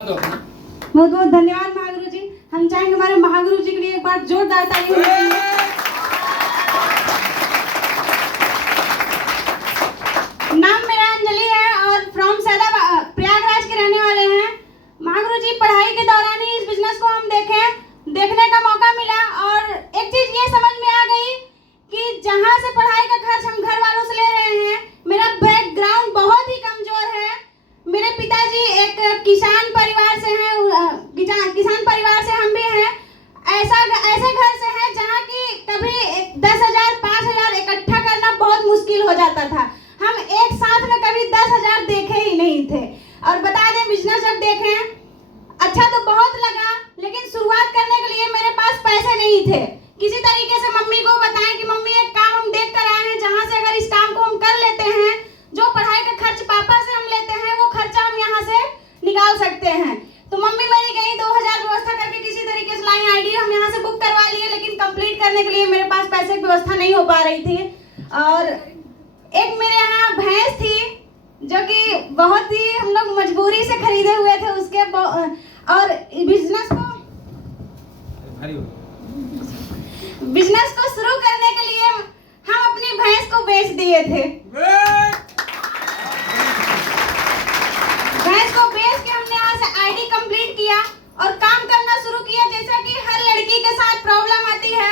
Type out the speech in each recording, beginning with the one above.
बहुत बहुत धन्यवाद महागुरु जी। हम चाहेंगे हमारे महागुरु जी के लिए एक बार जोरदार ताली होनी चाहिए। नाम मेरा अंजलि है और फ्रॉम प्रयागराज के रहने वाले हैं। महागुरु जी, पढ़ाई के दौरान ही इस बिजनेस को हम देखने का मौका मिला और एक चीज ये समझ में आ गई कि जहाँ से पढ़ाई का खर्च हम घर वालों से ले रहे हैं, मेरा बैकग्राउंड बहुत ही कमजोर है। मेरे पिताजी एक किसान परिवार से हैं, किसान परिवार से हम भी हैं। ऐसे घर से हैं जहाँ की कभी 10,000 5,000 इकट्ठा करना बहुत मुश्किल हो जाता था। हम एक साथ में कभी 10,000 देखे ही नहीं थे। और बता दें, बिजनेस जब देखें अच्छा तो बहुत लगा, लेकिन शुरुआत करने के लिए मेरे पास पैसे नहीं थे। किसी तरीके से मम्मी को बताएं कि मम्मी एक काम हम देख कर आए हैं, जहाँ से अगर इस काम को हम कर लेते हैं, जो पढ़ाई का खर्च पापा से हम लेते हैं वो खर्चा हम यहाँ से निकाल सकते हैं। तो मम्मी मेरी गई 2,000 व्यवस्था करके किसी तरीके से लाई आईडी, हम यहाँ से बुक करवा लिए, लेकिन कंप्लीट करने के लिए मेरे पास पैसे की व्यवस्था नहीं हो पा रही थी। और एक मेरे यहाँ भैंस थी जो कि बहुत ही हम लोग मजबूरी से खरीदे हुए थे उसके, और बिजनेस को शुरू करने के लिए हम अपनी भैंस को बेच दिए थे। भैंस को बेच के हमने यहाँ से आईडी कंप्लीट किया और काम करना शुरू किया। जैसा कि हर लड़की के साथ प्रॉब्लम आती है,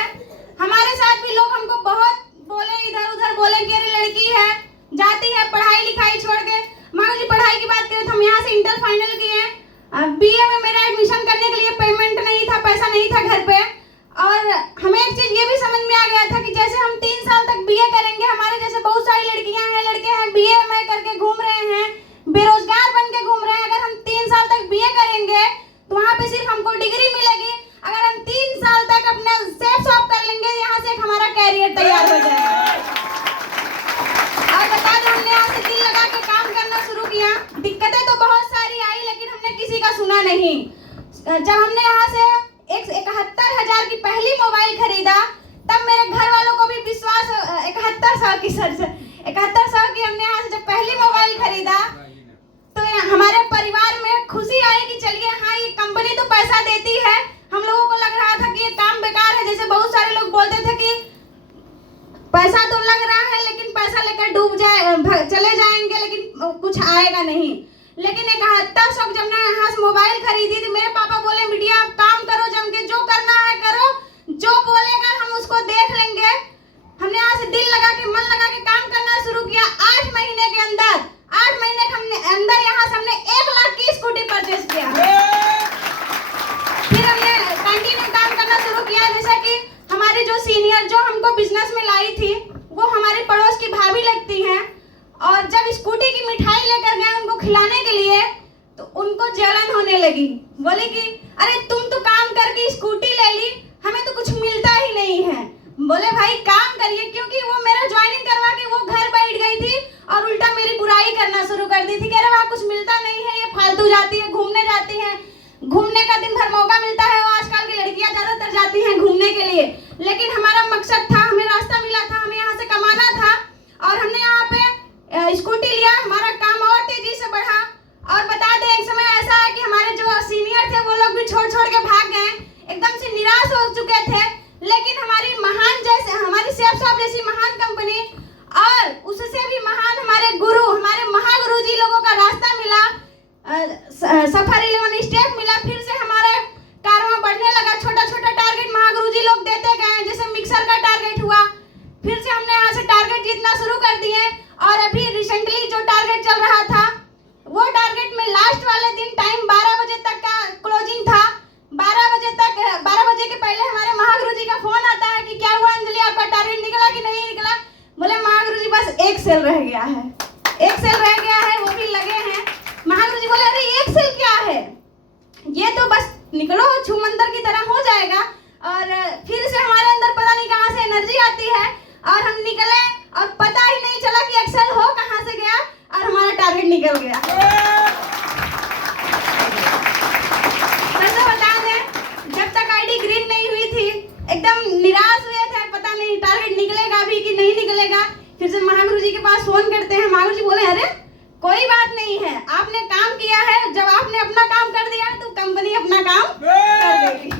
हमारे साथ भी लोग हमको बहुत बोले, इधर उधर बोले कि अरे लड़की है, जाती है पढ़ाई लिखाई छोड़ के। मानो जी पढ़ाई की बात करें तो हम यहाँ से इंटर फाइनल किए। बीए में मेरा एडमिशन करने के लिए पेमेंट नहीं था, पैसा नहीं था घर पे। और हमें एक चीज ये भी समझ में आ गया था कि जैसे हम 3 साल तक बीए करेंगे, हमारे जैसे बहुत सारी लड़कियां हैं, लड़के हैं, बीए में करके घूम रहे हैं, बेरोजगार बन के घूम रहे हैं। अगर हम 3 साल तक बीए करेंगे तो वहाँ पे सिर्फ हमको डिग्री मिलेगी। अगर हम 3 साल तक अपना सेफ शॉप कर लेंगे, यहाँ से हमारा कैरियर तैयार हो जाएगा। और बता दें, हमने यहाँ से दिल लगा के काम करना शुरू किया। दिक्कतें तो बहुत सारी आई, लेकिन हमने किसी का सुना नहीं। जब हमने यहाँ से 71,000 की पहली मोबाइल खरीदा, तब मेरे घर वालों को भी विश्वास 71,000 की हमने यहाँ से जब पहली मोबाइल खरीदा तो हमारे परिवार में खुशी आई कि चलिए हाँ, ये कंपनी तो पैसा देती है। हम लोगों को लग रहा था कि ये काम बेकार है, जैसे बहुत सारे लोग बोलते थे कि पैसा तो लग रहा है लेकिन पैसा लेकर चले जाएंगे, लेकिन कुछ आएगा नहीं। लेकिन 71,000 जब मैं यहाँ से मोबाइल खरीदी थी, मेरे पापा बोले बिटिया आप काम करो जम के, जो करना है करो, जो बोलेगा हम उसको देख लेंगे। हमने यहाँ से दिल लगा के, मन लगा के काम करना शुरू किया। 8 महीने के अंदर यहाँ से हमने 1 लाख की स्कूटी परचेज किया। फिर हमने कंटिन्यू काम करना शुरू किया। जैसा कि हमारी जो सीनियर जो हमको बिजनेस में लाई थी, वो हमारे पड़ोस की भाभी लगती हैं। और जब स्कूटी की मिठाई लेकर गए उनको खिलाने के लिए, तो उनको जलन होने लगी। बोले कि अरे तुम तो काम करके स्कूटी ले ली, हमें तो कुछ मिलता ही नहीं है। बोले भाई काम करिए, क्योंकि वो मेरा ज्वाइनिंग करवा के वो घर बैठ गई थी और उल्टा मेरी बुराई करना शुरू कर दी थी कि अरे वहाँ कुछ मिलता नहीं है, ये फालतू जाती है, घूमने जाती है, घूमने का दिन भर मौका मिलता है। वो आजकल की लड़कियां ज्यादातर जाती हैं घूमने के लिए, लेकिन हमारा मकसद था, हमें रास्ता मिला था, हमें यहाँ से कमाना था। और हमने यहाँ पे स्कूटी लिया, हमारा काम और तेजी से बढ़ा। और बता दें, एक समय ऐसा है कि हमारे जो सीनियर थे वो लोग भी छोड़ के भाग गए, एकदम से निराश हो चुके थे। लेकिन हमारी सेफ शॉप जैसी महान कंपनी और उससे भी महान हमारे महागुरु जी लोगों का रास्ता मिला, सफर 11 स्टेप मिला। फिर से हमारा कारवां बढ़ने लगा, छोटा टारगेट महागुरु जी लोग देते गए, जैसे मिक्सर का टारगेट हुआ। फिर से हमने यहाँ से टारगेट जीतना शुरू कर दिए। और अभी रिसेंटली जो टारगेट चल रहा था, वो टारगेट में लास्ट वाले दिन टाइम 12 बजे तक का क्लोजिंग था। 12 बजे के पहले हमारे महागुरु जी का फोन आता है कि क्या हुआ अंजलि, आपका टारगेट निकला कि नहीं निकला। बोले महागुरु जी बस 1 सेल रह गया है, 1 सेल रह गया है, वो भी लगे हैं। महागुरु जी बोले अरे 1 सेल क्या है, ये तो बस निकलो छूमंतर की तरह हो जाएगा। और फिर से हमारे अंदर पता नहीं कहाँ से एनर्जी आती है और हम निकले और पता ही नहीं चला कि एक्सेल हो कहाँ से गया और हमारा टारगेट निकल गया। बता दें, जब तक आईडी ग्रीन नहीं हुई थी एकदम निराश हुए थे, पता नहीं टारगेट निकलेगा भी कि नहीं निकलेगा। फिर से महागुरु जी के पास फोन करते हैं, महागुरु जी बोले अरे कोई बात नहीं है, आपने काम किया है, जब आपने अपना काम कर दिया काम कर देगी।